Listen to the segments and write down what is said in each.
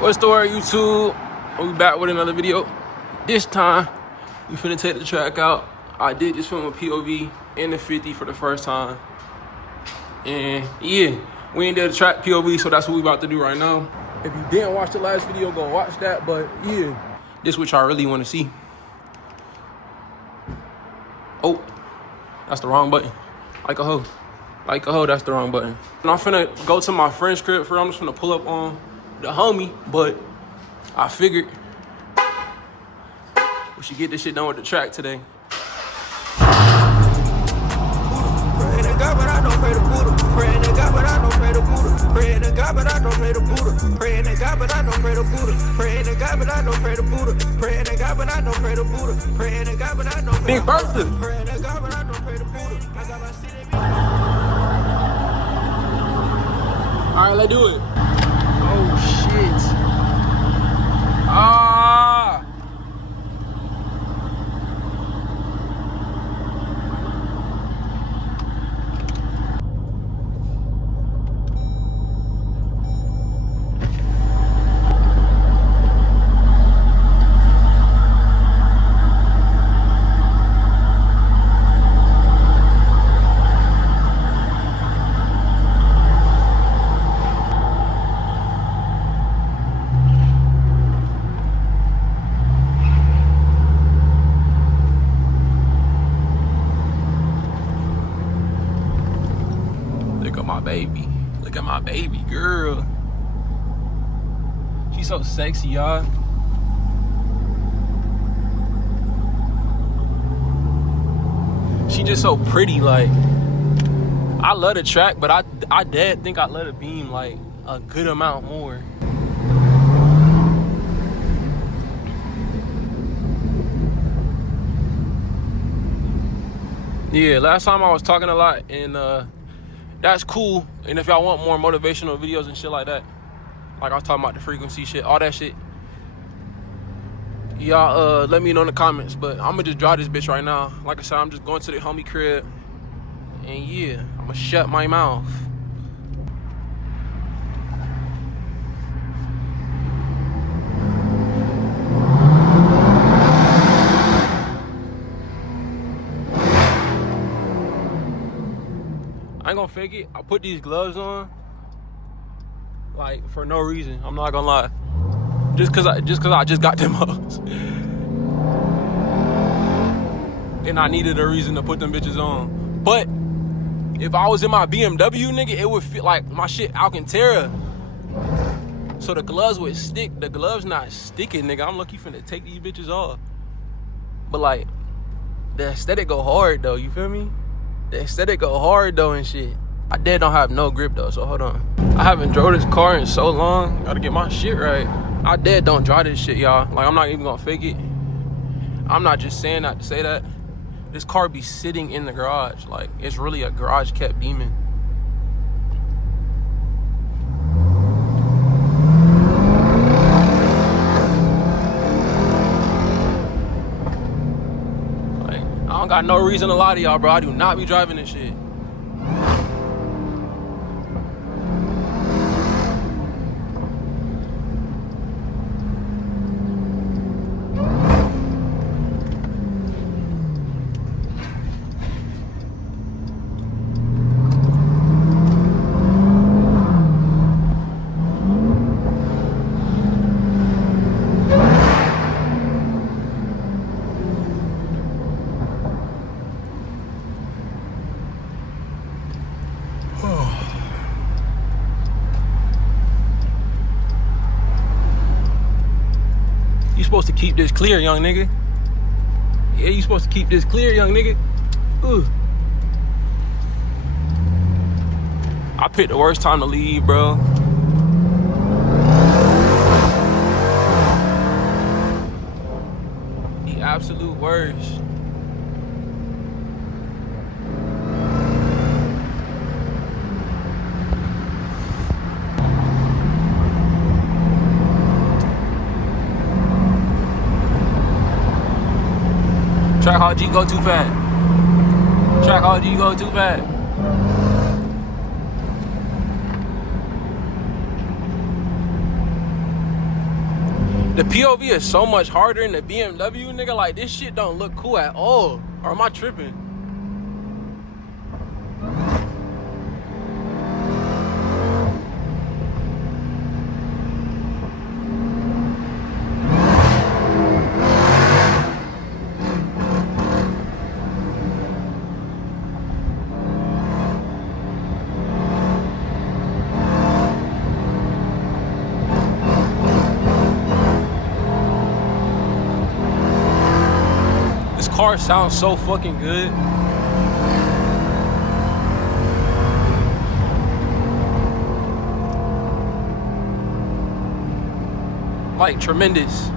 What's the word, YouTube? We back with another video. This time, we finna take the track out. I did just film a POV in the 50 for the first time. And yeah, we ain't did a track POV, so that's what we about to do right now. If you didn't watch the last video, go watch that. But yeah, this is what y'all really wanna see. Oh, that's the wrong button. Like a hoe. Like a hoe, that's the wrong button. And I'm finna go to my friend's crib for I'm just finna pull up on the homie, but I figured we should get this shit done with the track today. Praying to God, but I don't pray to Buddha. Praying to God, but I don't pray to Buddha. Praying to God, but I don't pray to Buddha. Praying to God, but I don't pray to Buddha. Praying to God, but I don't pray to Buddha. Praying to God, but I don't pray to Buddha. Praying to God, but I don't pray to Buddha. Praying to God, but I don't pray to Buddha. I got my city. All right, let's do it. Oh shit. Ah. Look at my baby. Look at my baby girl. She's so sexy, y'all. She just so pretty. Like, I love the track, but I did think I love the beam like a good amount more. Yeah, last time I was talking a lot, and that's cool. And if y'all want more motivational videos and shit like that, like I was talking about the frequency shit, all that shit, y'all let me know in the comments. But I'm gonna just draw this bitch right now. Like I said, I'm just going to the homie crib, and yeah, I'm gonna shut my mouth. I ain't gonna fake it. I put these gloves on like for no reason. I'm not gonna lie. Just cause I just got them hoes. And I needed a reason to put them bitches on. But if I was in my BMW, nigga, it would feel like my shit Alcantara. So the gloves would stick. The gloves not sticking, nigga. I'm lucky finna take these bitches off. But like, the aesthetic go hard though, you feel me? The aesthetic go hard though and shit. I dead don't have no grip though, so hold on. I haven't drove this car in so long. Gotta get my shit right. I dead don't drive this shit, y'all. Like, I'm not even gonna fake it. I'm not just saying that to say that. This car be sitting in the garage. Like, it's really a garage kept demon. Like, I don't got no reason to lie to y'all, bro. I do not be driving this shit. You supposed to keep this clear, young nigga. Yeah, you supposed to keep this clear, young nigga. Ooh. I picked the worst time to leave, bro. The absolute worst. Trackhawk G go too fast. Trackhawk G go too fast. The POV is so much harder in the BMW, nigga. Like, this shit don't look cool at all. Or am I tripping? Car sounds so fucking good. Like, tremendous.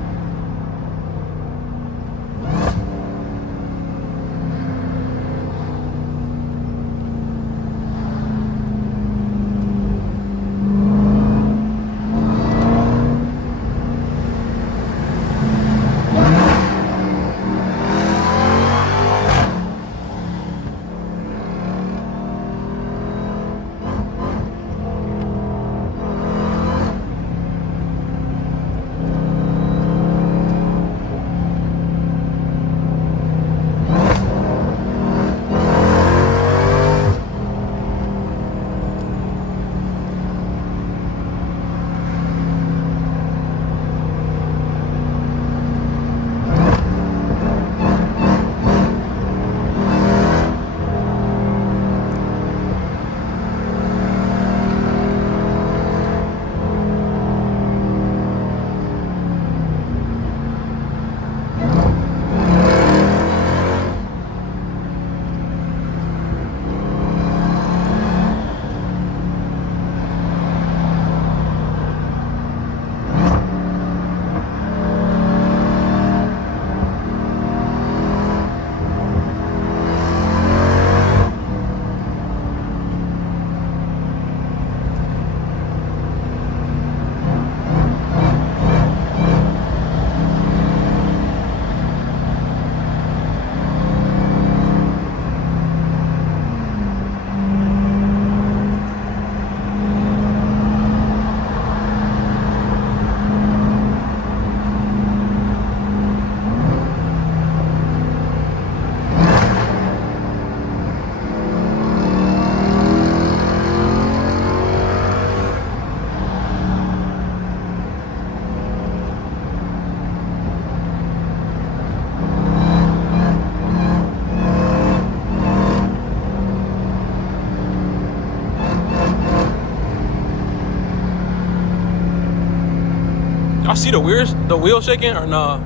Y'all see the wheel shaking or nah?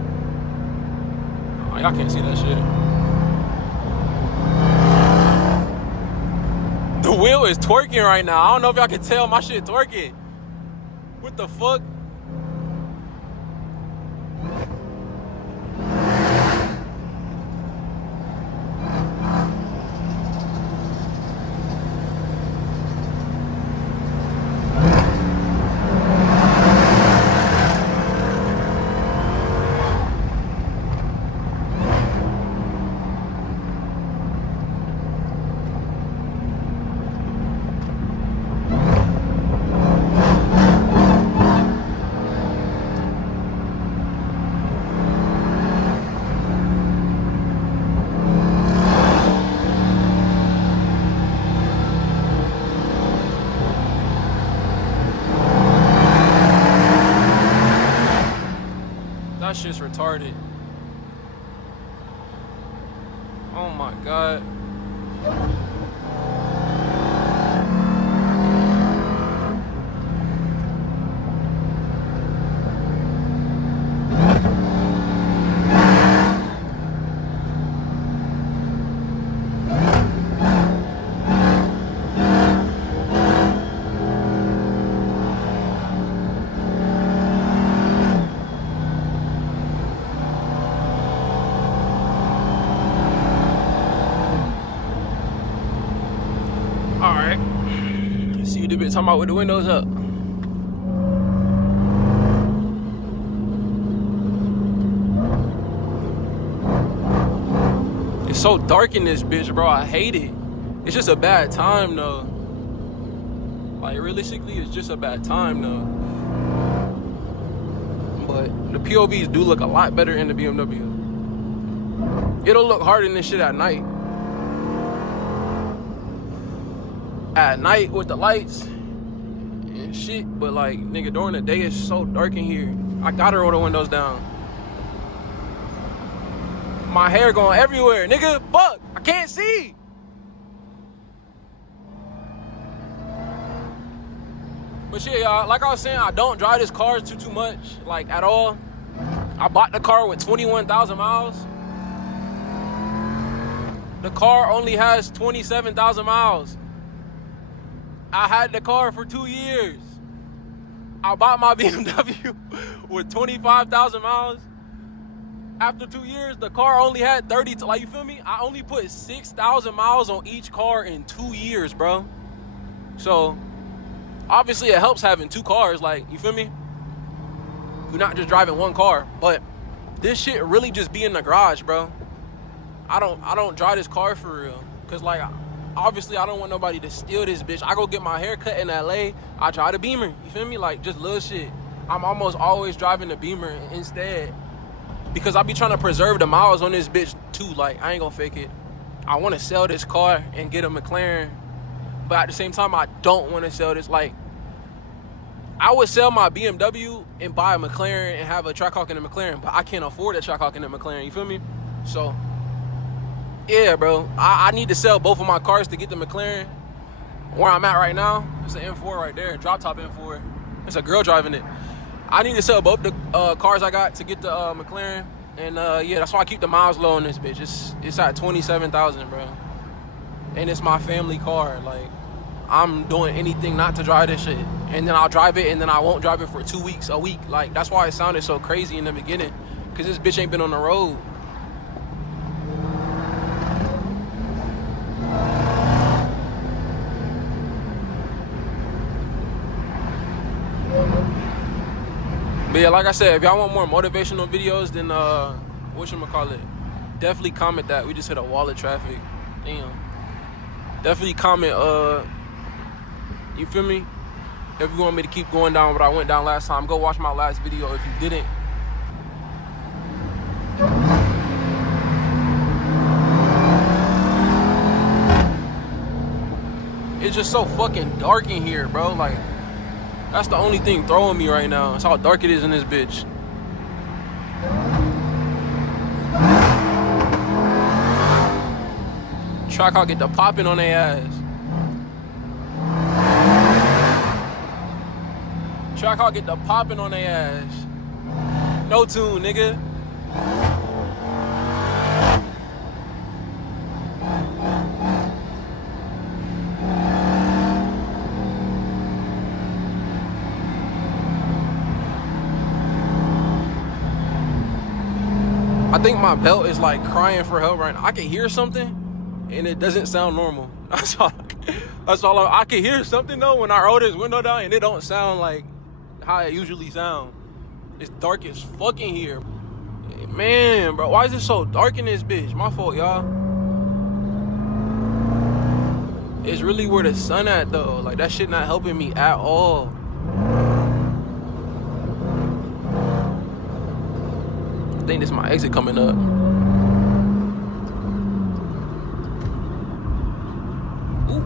Oh, y'all can't see that shit. The wheel is twerking right now. I don't know if y'all can tell my shit twerking. What the fuck? That shit's retarded. Oh my god. Alright. See what the bitch talking about with the windows up. It's so dark in this bitch, bro. I hate it. It's just a bad time though. Like realistically, it's just a bad time though. But the POVs do look a lot better in the BMW. It'll look harder than this shit at night. At night with the lights and shit, but like, nigga, during the day it's so dark in here. I gotta roll the windows down. My hair going everywhere, nigga. Fuck, I can't see. But shit, y'all, like I was saying, I don't drive this car too much, like at all. I bought the car with 21,000 miles. The car only has 27,000 miles. I had the car for 2 years. I bought my BMW with 25,000 miles. After 2 years, the car only had 30, like, you feel me? I only put 6,000 miles on each car in 2 years, bro. So, obviously it helps having two cars, like, you feel me? You're not just driving one car, but this shit really just be in the garage, bro. I don't drive this car for real. Cause like, obviously I don't want nobody to steal this bitch. I go get my hair cut in LA, I drive the Beamer, you feel me? Like, just little shit. I'm almost always driving the Beamer instead. Because I be trying to preserve the miles on this bitch too. Like, I ain't gonna fake it. I wanna sell this car and get a McLaren. But at the same time, I don't wanna sell this. Like, I would sell my BMW and buy a McLaren and have a Trackhawk and a McLaren, but I can't afford a Trackhawk and a McLaren, you feel me? So, yeah, bro, I need to sell both of my cars to get the McLaren. Where I'm at right now, it's an M4 right there, drop top M4. It's a girl driving it. I need to sell both the cars I got to get the McLaren. And yeah, that's why I keep the miles low on this bitch. It's at 27,000, bro. And it's my family car. Like, I'm doing anything not to drive this shit. And then I'll drive it, and then I won't drive it for 2 weeks, a week. Like, that's why it sounded so crazy in the beginning. Because this bitch ain't been on the road. But yeah, like I said, if y'all want more motivational videos, then whatchamacallit, definitely comment that. We just hit a wall of traffic. Damn. Definitely comment, you feel me? If you want me to keep going down what I went down last time, go watch my last video if you didn't. It's just so fucking dark in here, bro. Like, that's the only thing throwing me right now. It's how dark it is in this bitch. Trackhawk get the popping on their ass. Trackhawk get the popping on their ass. No tune, nigga. I think my belt is like crying for help right now. I can hear something and it doesn't sound normal. That's all I can hear something though when I roll this window down and it don't sound like how it usually sound. It's dark as fuck in here. Man, bro, why is it so dark in this bitch? My fault, y'all. It's really where the sun at though. Like, that shit not helping me at all. I think this is my exit coming up. Ooh.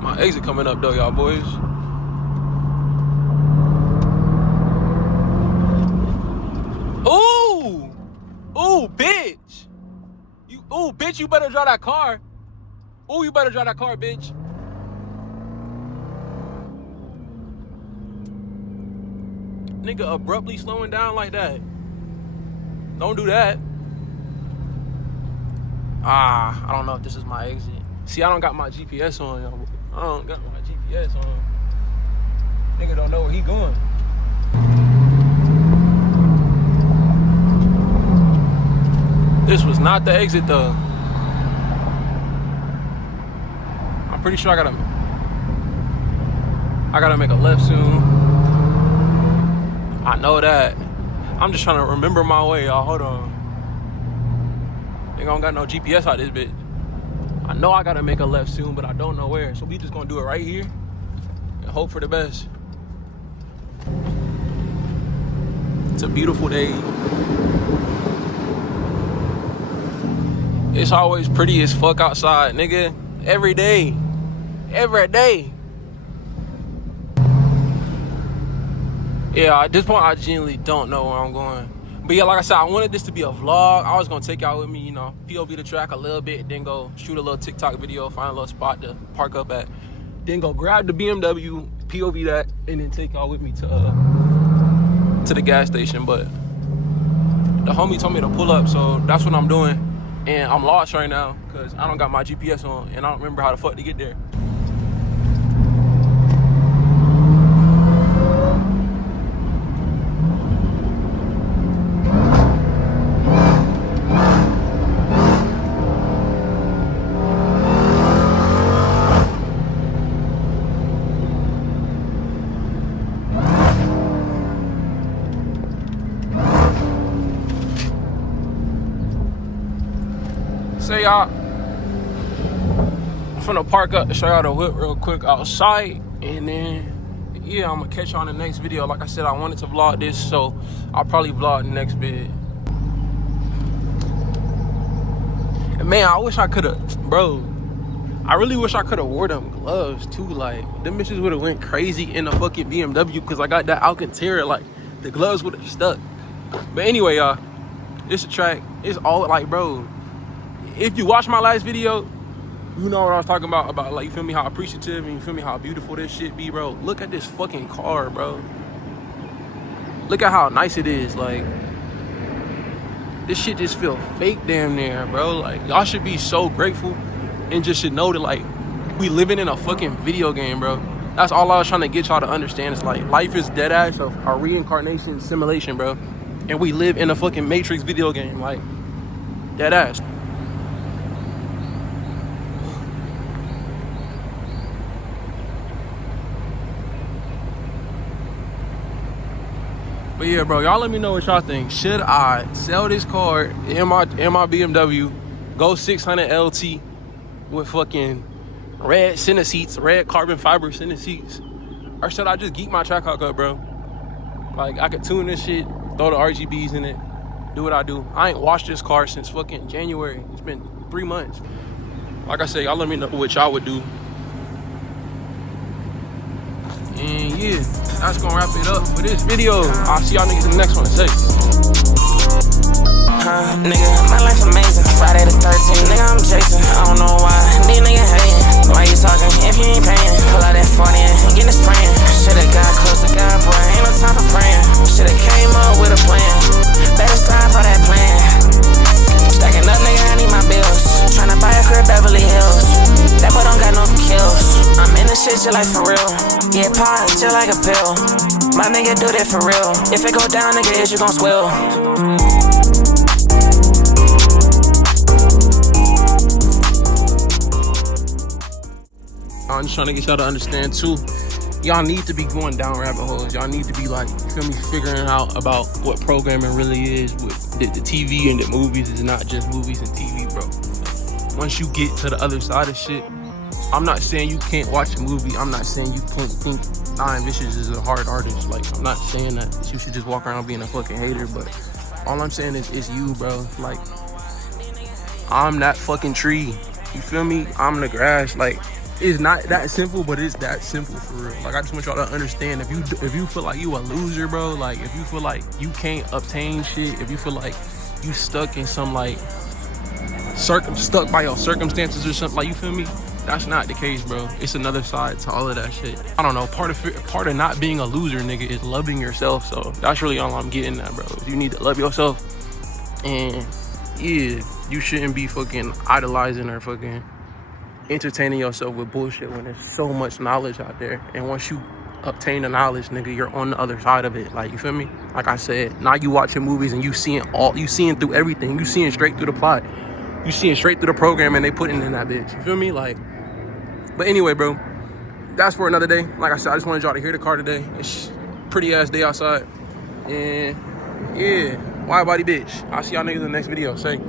My exit coming up though, y'all boys. Ooh! Ooh, bitch! Ooh, bitch, you better drive that car. Ooh, you better drive that car, bitch. Nigga abruptly slowing down like that. Don't do that. I don't know if this is my exit. See, I don't got my GPS on, y'all. I don't got my GPS on. Nigga don't know where he going. This was not the exit though. I'm pretty sure I gotta make a left soon. I know that. I'm just trying to remember my way, y'all. Hold on. Ain't gonna got no GPS out this bitch. I know I gotta make a left soon, but I don't know where. So we just gonna do it right here and hope for the best. It's a beautiful day. It's always pretty as fuck outside, nigga. Every day. Every day. Yeah, at this point, I genuinely don't know where I'm going. But yeah, like I said, I wanted this to be a vlog. I was gonna take y'all with me, you know, POV the track a little bit, then go shoot a little TikTok video, find a little spot to park up at, then go grab the BMW, POV that, and then take y'all with me to the gas station. But the homie told me to pull up, so that's what I'm doing. And I'm lost right now because I don't got my GPS on and I don't remember how the fuck to get there. So y'all, I'm finna park up to show y'all the whip real quick outside, and then yeah, I'm gonna catch y'all in the next video. Like I said, I wanted to vlog this, so I'll probably vlog the next vid. And man, I wish I could've, bro, I really wish I could've wore them gloves too. Like, them bitches would've went crazy in the fucking BMW because I got that Alcantara. Like, the gloves would've stuck. But anyway, y'all, this track, it's all like, bro, if you watch my last video, you know what I was talking about like, you feel me, how appreciative and you feel me, how beautiful this shit be, bro. Look at this fucking car, bro. Look at how nice it is. Like, this shit just feel fake damn near, bro. Like, y'all should be so grateful and just should know that, like, we living in a fucking video game, bro. That's all I was trying to get y'all to understand. It's like, life is dead ass of a reincarnation simulation, bro. And we live in a fucking Matrix video game, like, dead ass. But yeah, bro, y'all let me know what y'all think. Should I sell this car in my BMW, go 600 LT with fucking red center seats, red carbon fiber center seats? Or should I just geek my Trackhawk up, bro? Like, I could tune this shit, throw the RGBs in it, do what I do. I ain't washed this car since fucking January. It's been 3 months. Like I said, y'all let me know what y'all would do. And yeah, that's gonna wrap it up for this video. I'll see y'all niggas in the next one. Say. Nigga, my life amazing. Friday the 13th, nigga, I'm Jason. I don't know why these niggas hating. Why you talking if you ain't paying? Pull out that 40 and get it spraying. Should've got close to God, boy. Ain't no time for praying. Should've came up with a plan. Better stop all that plan. Stacking up, nigga, I need my bills. Tryna buy a crib, Beverly Hills. That boy don't got no kills. I'm in this shit just like for real. Get popped just like a pill. My nigga do that for real. If it go down, nigga, is you gon' swill. I'm just trying to get y'all to understand too. Y'all need to be going down rabbit holes. Y'all need to be like, you feel me, figuring out about what programming really is with the TV and the movies. Is not just movies and TV, bro. Once you get to the other side of shit, I'm not saying you can't watch a movie. I'm not saying you can't think Nine Vicious is a hard artist. Like, I'm not saying that you should just walk around being a fucking hater, but all I'm saying is it's you, bro. Like, I'm that fucking tree. You feel me? I'm the grass. Like, it's not that simple, but it's that simple for real. Like, I just want y'all to understand, if you feel like you a loser, bro, like, if you feel like you can't obtain shit, if you feel like you stuck in some, like, stuck by your circumstances or something, like, you feel me? That's not the case, bro. It's another side to all of that shit. I don't know, part of not being a loser, nigga, is loving yourself. So that's really all I'm getting at, bro. You need to love yourself, and yeah, you shouldn't be fucking idolizing or fucking entertaining yourself with bullshit when there's so much knowledge out there. And once you obtain the knowledge, nigga, you're on the other side of it. Like, you feel me? Like I said, now you watching movies and you seeing through everything. You seeing straight through the plot. You seeing straight through the program and they putting in that bitch. You feel me? Like, but anyway, bro, that's for another day. Like I said, I just wanted y'all to hear the car today. It's a pretty ass day outside. And yeah, Widebody bitch. I'll see y'all niggas in the next video. Say.